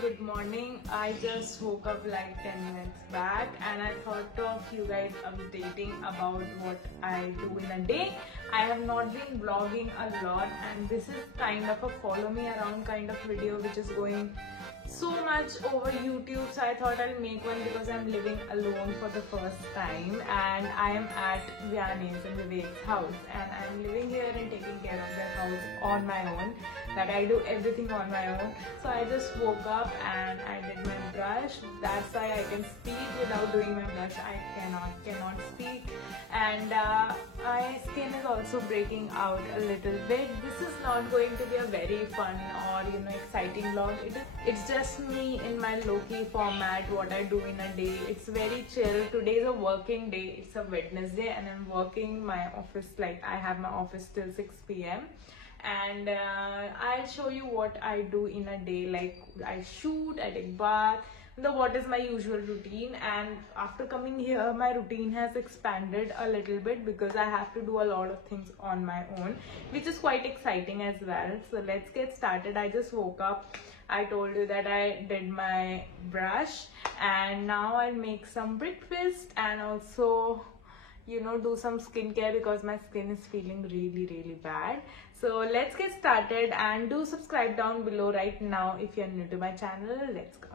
good morning. I just woke up like 10 minutes back and I thought of you guys updating about what I do in a day. I have not been vlogging a lot and this is kind of a follow me around kind of video which is going so much over YouTube, so I thought I'll make one because I'm living alone for the first time and I am at Vianney's in Vivek's house and I'm living here and taking care of their house on my own. That I do everything on my own. So I just woke up and I did my brush. That's why I can speak. Without doing my brush I cannot speak, and my skin is also breaking out a little bit. This is not going to be a very fun or exciting vlog. It's just me in my low-key format, what I do in a day. It's very chill. Today is a working day. It's a Wednesday and I'm working my office, like I have my office till 6 p.m. and I'll show you what I do in a day. Like I shoot, I take bath, what is my usual routine, and after coming here my routine has expanded a little bit because I have to do a lot of things on my own, which is quite exciting as well. So let's get started. I just woke up. I told you that I did my brush and now I'll make some breakfast and also do some skincare because my skin is feeling really bad. So let's get started and do subscribe down below right now if you're new to my channel. Let's go.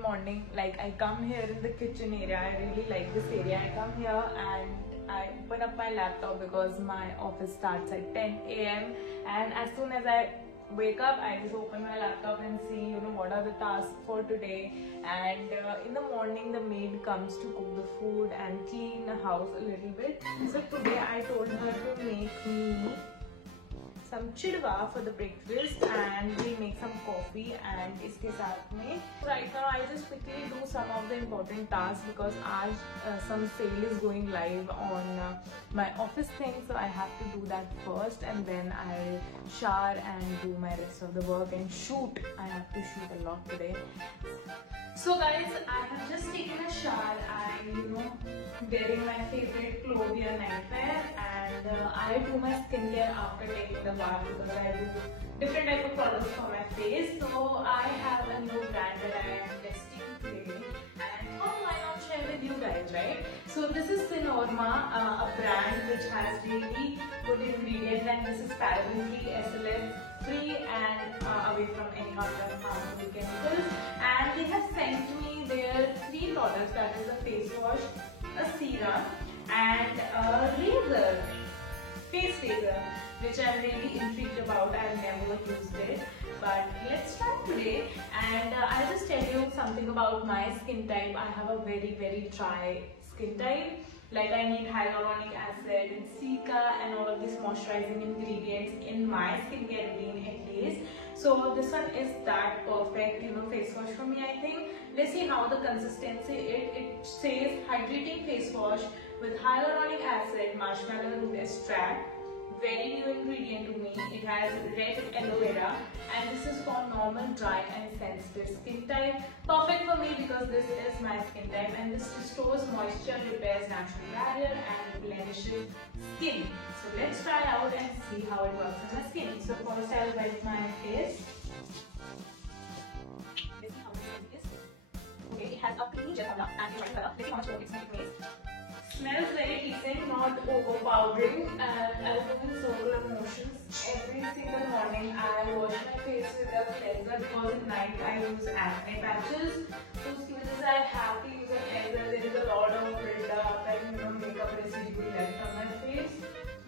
Morning, like I come here in the kitchen area. I really like this area. I come here and I open up my laptop because my office starts at 10 a.m. and as soon as I wake up I just open my laptop and see what are the tasks for today. And in the morning the maid comes to cook the food and clean the house a little bit. So today I told her to make me some chidwa for the breakfast and we'll make some coffee and iske saath mein. Right now I just quickly do some of the important tasks because some sale is going live on my office thing, so I have to do that first and then I'll shower and do my rest of the work and shoot. I have to shoot a lot today. So guys, I have just taken a shower. I'm wearing my favorite Clovia nightwear and I do my skincare after taking the bath because I do different type of products for my face. So I have a new brand that I am testing today and why not share with you guys, right? So this is Sinorma, a brand which has really good ingredients, and this is paraben-free, SLS-free and away from any harmful chemicals. And they have sent me their 3 products, that is a face wash, a serum and a razor, face razor, which I'm really intrigued about. I've never used it, but let's try today. And I'll just tell you something about my skin type. I have a very dry skin type. Like I need hyaluronic acid and cica and all of these moisturizing ingredients in my skincare routine at least. So this one is that perfect face wash for me, I think. Let's see how the consistency. It says hydrating face wash with hyaluronic acid, marshmallow root extract. Very new ingredient to me. It has red aloe vera and this is for normal, dry and sensitive skin type. Perfect for me because this is my skin type and this restores moisture, repairs natural barrier and replenishes skin. So let's try out and see how it works on my skin. So first I'll wipe my face. Let's see how this is. Okay, it has a creamy gel color and white color. Let's see how much work it's going to make. Smells very decent, not overpowering, and I do in circular motions. Every single morning I wash my face with a cleanser because at night I use acne patches. So since I have to use a cleanser, there is a lot of build-up and makeup residue left on my face.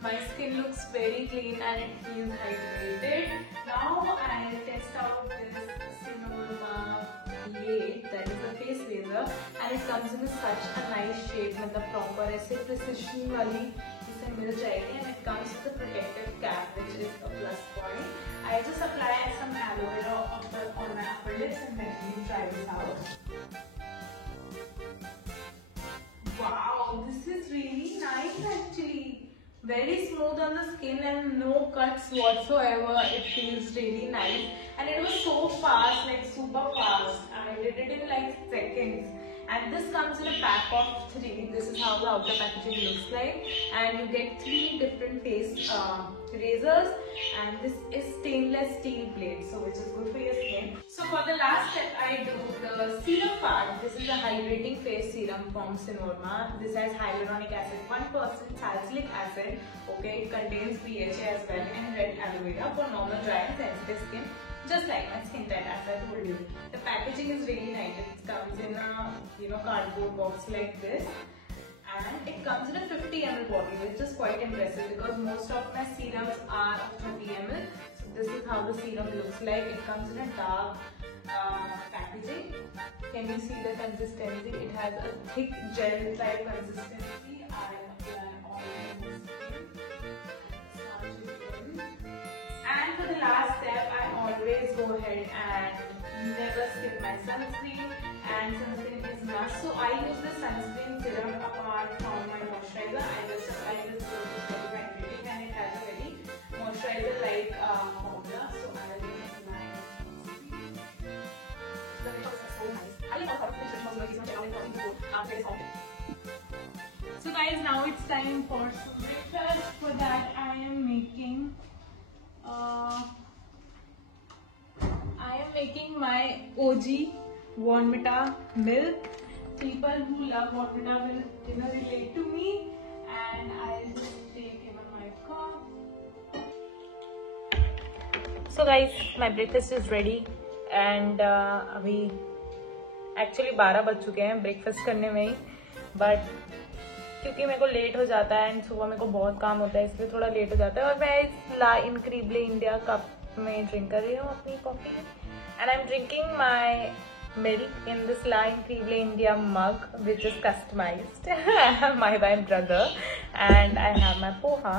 My skin looks very clean and it feels hydrated. Now I'll test out this Sinorma Blade, that is a face razor, and it comes in such a nice shade with the proper ऐसे precision वाली इसे मिल जाएगी, and it comes with a protective cap which is a plus point. I just apply some aloe vera on my upper lips and let me try this out. Wow, this is really nice actually. very smooth on the skin and no cuts whatsoever. It feels really nice and it was so fast, like super fast. I did it in like seconds. And this comes in a pack of 3. This is how the outer packaging looks like, and you get 3 different face razors, and this is stainless steel plate, so which is good for your skin. So for the last step, I do the serum part. This is a hydrating face serum from Synorma. This has hyaluronic acid, 1% salicylic acid. Okay, it contains BHA as well, and red aloe vera for normal, dry and sensitive skin. Just like my skin type, as I told you. The packaging is really nice. It comes in a cardboard box like this, and it comes in a 50 ml bottle, which is quite impressive because most of my serums are of 30 ml. So this is how the serum looks like. It comes in a dark packaging. Can you see the consistency? It has a thick gel type consistency. I apply all over the skin. And for the last step, I always go ahead and never skip my sunscreen, and sunscreen is must. So I use the sunscreen serum apart from my moisturizer. I just apply this to very hydrating, and it has a very moisturizer-like formula. So I will apply. The results are so nice. I love how the result is. So guys, now it's time for some breakfast. For that, I am making my OG Warnvita milk. People who love Warnvita will relate to me, and I'll just take him on my cup. So guys, my breakfast is ready, and अभी actually 12 बज चुके हैं breakfast करने में ही, but क्योंकि मेरे को late हो जाता है एंड सुबह मेरे को बहुत काम होता है, इसलिए थोड़ा लेट हो जाता है। और मैं इस ला इनक्रीडिबले इंडिया कप में ड्रिंक कर रही हूँ अपनी coffee, and I am drinking my milk in this La Increíble India mug, which is customized by my brother, and I have my poha.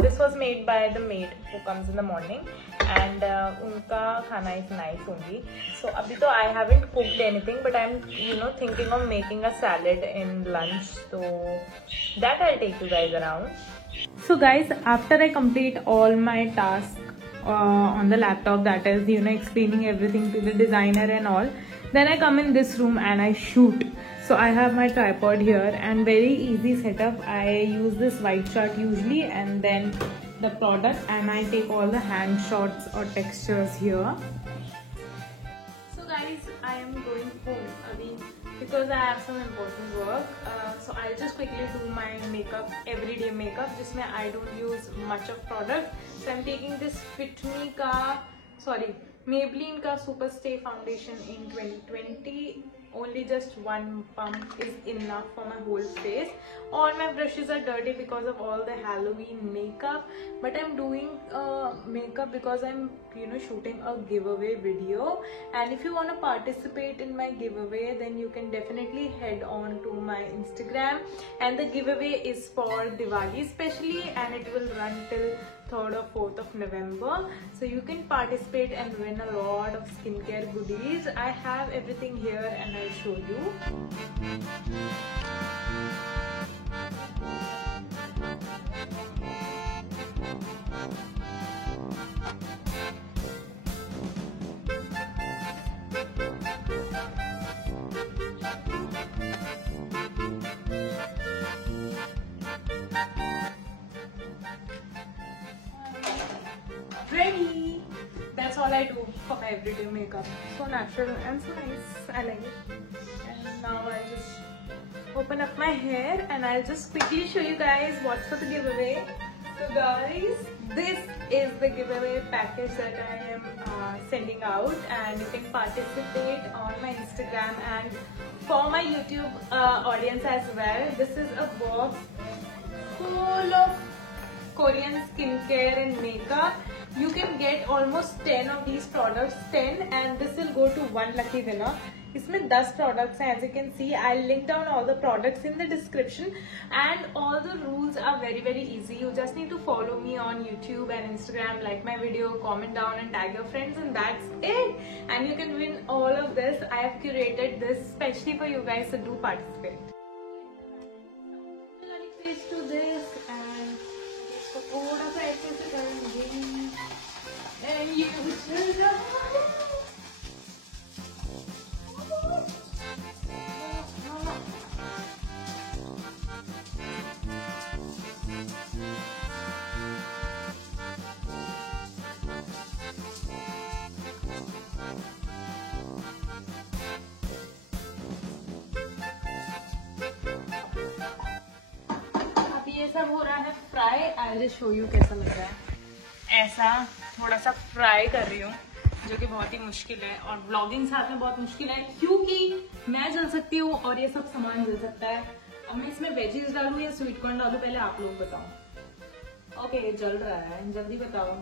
This was made by the maid who comes in the morning, and unka khana is nice only. So abhi to I haven't cooked anything, but I'm thinking of making a salad in lunch, so that I'll take you guys around. So guys, after I complete all my tasks on the laptop, that is explaining everything to the designer and all, then I come in this room and I shoot. So I have my tripod here, and very easy setup. I use this white chart usually, and then the product, and I take all the hand shots or textures here. So guys, I am going home because I have some important work. So I'll just quickly do my makeup, everyday makeup, जिसमें I don't use much of product. So I'm taking this Maybelline का Super Stay Foundation in 2020. Only just one pump is enough for my whole face. All my brushes are dirty because of all the Halloween makeup, but I'm doing makeup because I'm shooting a giveaway video, and if you want to participate in my giveaway, then you can definitely head on to my Instagram, and the giveaway is for Diwali especially, and it will run till 3rd or 4th of November. So you can participate and win a lot of skincare goodies. I have everything here and I'll show you. Ready! That's all I do for my everyday makeup. So natural and so nice. I like it. And now I'll just open up my hair and I'll just quickly show you guys what's for the giveaway. So guys, this is the giveaway package that I am sending out, and you can participate on my Instagram and for my YouTube audience as well. This is a box full of Korean skincare and makeup. You can get almost 10 of these products, 10, and this will go to one lucky winner. इसमें 10 products हैं, as you can see. I'll link down all the products in the description, and all the rules are very easy. You just need to follow me on YouTube and Instagram, like my video, comment down and tag your friends, and that's it. And you can win all of this. I have curated this especially for you guys, so do participate. To this, and थोड़ा सा ऐसे से करेंगे and ये उछल रहा है। ये सब हो रहा है fry. I will show you कैसा लग रहा है। ऐसा थोड़ा सा फ्राई कर रही हूँ, जो कि बहुत ही मुश्किल है, और व्लॉगिंग साथ में बहुत मुश्किल है क्योंकि मैं जल सकती हूँ और ये सब सामान जल सकता है। अब मैं इसमें वेजीज डालूँ या स्वीट कॉर्न डालूँ, पहले आप लोग बताओ। ओके, ये जल रहा है, जल्दी बताओ।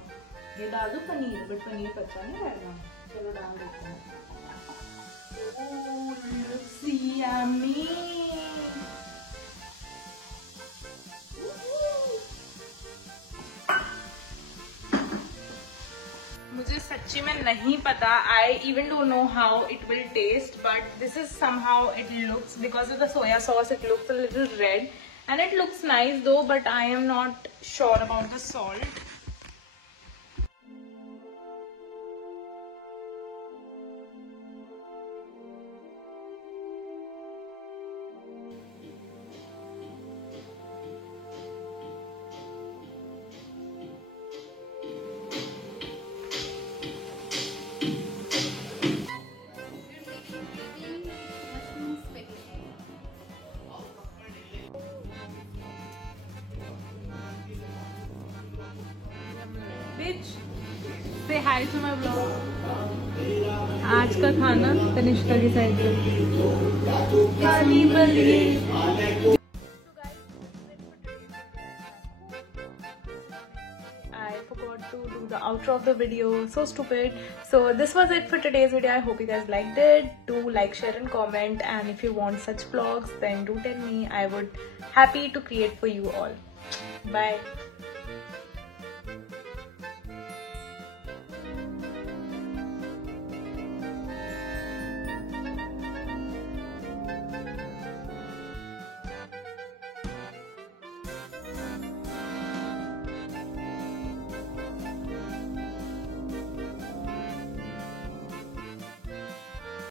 ये डाल दो पनीर, बट पनीर कच्चा नहीं रहेगा। चलो डाल देते हैं। मुझे सच्ची में नहीं पता, I even don't know how it will taste, but this is somehow it looks, because of the soya sauce it looks a little red and it looks nice though, but I am not sure about the salt. Bitch, say hi to my vlog. आज का खाना तनिष्का की side से। It's me, Bali. I forgot to do the outro of the video. So stupid. So this was it for today's video. I hope you guys liked it. Do like, share and comment. And if you want such vlogs, then do tell me. I would happy to create for you all. Bye.